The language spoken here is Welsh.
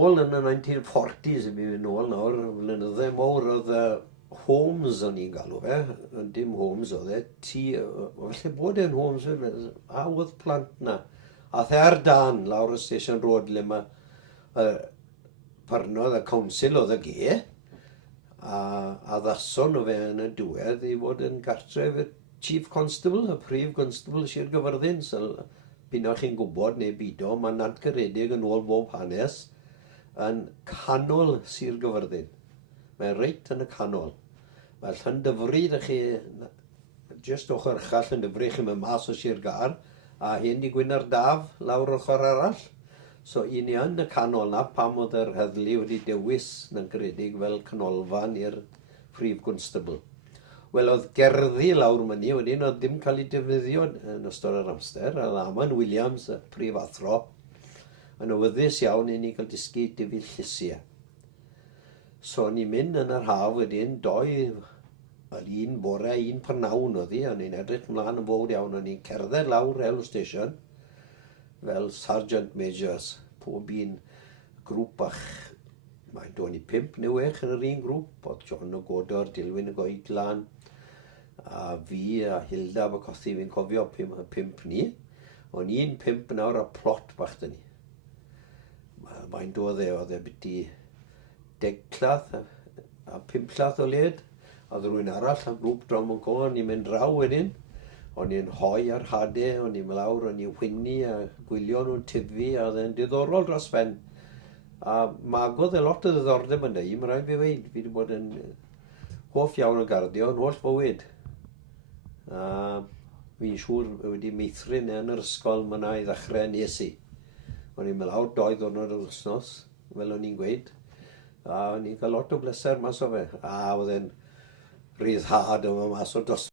nôl yn y 1940s, i mi fynd nôl nawr, flynyddau mawr oedd homes o'n i'n galw fe, dim homes oedd e, felly bod e'n homes fe, a oedd plant na. A the ar dan, lawr y Station Road, le mae parnodd y council oedd y ge, a ddason o fe yn y diwedd i fod yn gartref y Chief Constable, y Prif Constable Sir Gyfyrddin. So, bynnag chi'n gwybod neu bido, mae Nantgaredig yn ôl bob hanes yn canol Sir Gyfyrddin. Mae'n reit yn y canol. Mae Llandyfri, da chi, just ochr uchel Llandyfri, chi'n mynd mas o Sir Gar, a hyn i Gwyn'r Daf lawr ochr arall. So, un i yn y canol na, pam oedd yr heddlu wedi dewis Nantgaredig fel canolfan i'r Prif Constable. Wel, oedd gerddi lawr myni, wedyn oedd dim cael ei defnyddio yn ystod yr amser, a Aman Williams, y prif athro, yn awyddus iawn i ni cael dysgu difyr llysiau. So, ni'n mynd yn yr haf wedyn, un bore, un prynawn oedd hi, a ni'n edrych ymlaen yn fawr iawn, a ni'n cerdded lawr Rail Station, fel Sergeant Majors, pob un grŵp bach. Mae'n dod i 5 neu 6 yn yr un grŵp, oedd John o Godor, Dilwyn o Goedlan, a fi a Hilda Bacothi, fi'n cofio 5 ni. Ond un 5 nawr a plot bach dyn ni. Mae'n dod oedd e byti 10 clath a 5 clath o led. A rhywun arall a grŵp drom yn co, ni'n mynd draw wedyn. O'n i'n hoi ar hadau, o'n i'n mynd lawr, o'n i'n wynnu a gwylio nhw'n tyfu, a oedd e'n diddorol dros ben. A magodd e lot o ddiddordeb yn dweud, mae'n rhaid fi weid, fi wedi bod yn hoff iawn o garddio, yn holl bywyd. A fi'n siŵr wedi meithrin yn yr ysgol myna i ddechrau nes i. O'n i'n mynd lawr 2 ddiwrnod yr wythnos, fel o'n i'n gweud. A o'n i'n cael lot o bleser mas o fe. A oedd e'n ryddhad o mas o dosbarth.